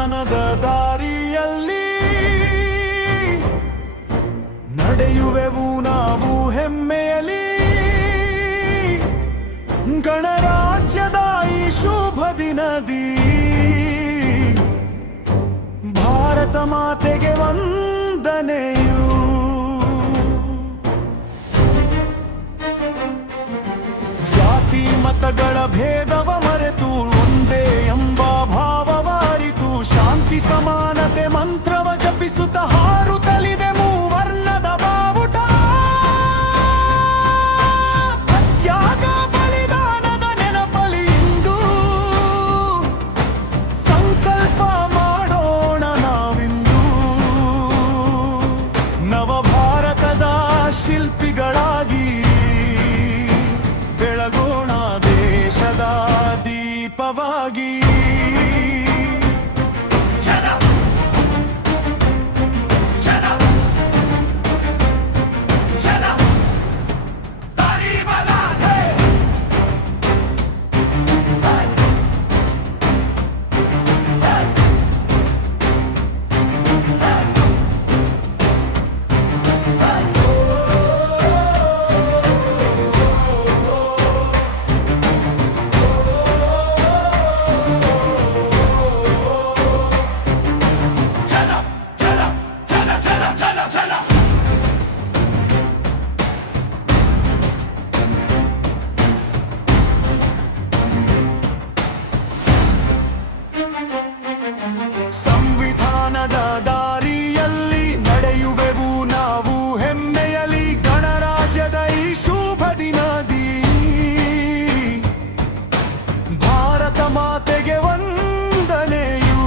ಸಂವಿಧಾನದ ದಾರಿಯಲ್ಲಿ ನಡೆಯುವೆವು ನಾವು ಹೆಮ್ಮೆಯಲಿ. ಗಣರಾಜ್ಯದ ಈ ಶುಭ ದಿನದಿ ಭಾರತ ಮಾತೆಗೆ ವಂದನೆಯು. ಜಾತಿ ಮತಗಳ ಭೇದವ ಮರೆತು ಒಂದೇ ಎಂಬ ಭಾವವ ಅರಿತು ಶಾಂತಿ ಸಮಾನತೆ ಮಂತ್ರವ ಜಪಿಸುತ್ತ ಹಾರುತ್ತಲಿದೆ ಮೂವರ್ಣದ ಬಾವುಟ. ತ್ಯಾಗ ಬಲಿದಾನದ ನೆನಪಲಿ ಇಂದು ಸಂಕಲ್ಪ ಮಾಡೋಣ ನಾವಿಂದು. ನವ ಭಾರತದ ಶಿಲ್ಪಿಗಳಾಗಿ ಬೆಳಗೋಣ ದೇಶದ ದೀಪವಾಗಿ. ಸಂವಿಧಾನದ ದಾರಿಯಲ್ಲಿ ನಡೆಯುವೆವು ನಾವು ಹೆಮ್ಮೆಯಲಿ. ಗಣರಾಜ್ಯದ ಈ ಶುಭ ದಿನದಿ ಭಾರತ ಮಾತೆಗೆ ವಂದನೆಯು.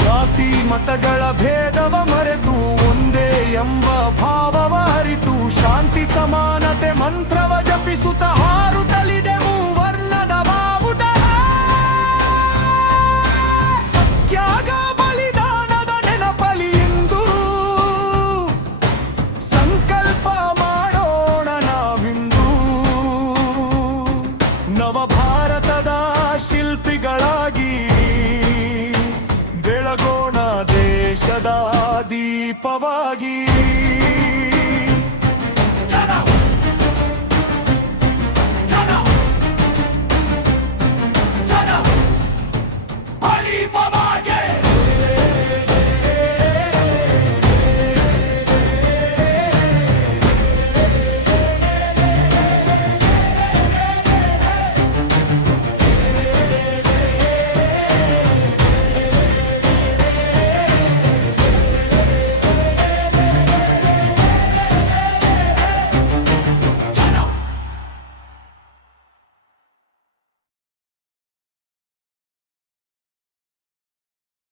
ಜಾತಿ ಮತಗಳ ಭೇದವ ಮರೆತು ಒಂದೇ ಎಂಬ ಭಾವವ ಅರಿತು ಶಾಂತಿ ಸಮಾನತೆ ಮಂತ್ರವ ಜಪಿಸುತ್ತ ಹಾರುತ್ತಲಿದೆ ಮೂವರ್ಣದ ಬಾವುಟ. ತ್ಯಾಗ ಬಲಿದಾನದ ನೆನಪಲಿ ಇಂದು ಸಂಕಲ್ಪ ಮಾಡೋಣ ನಾವಿಂದು. ನವ ಭಾರತದ ಶಿಲ್ಪಿಗಳಾಗಿ ಬೆಳಗೋಣ ದೇಶದ ದೀಪವಾಗಿ.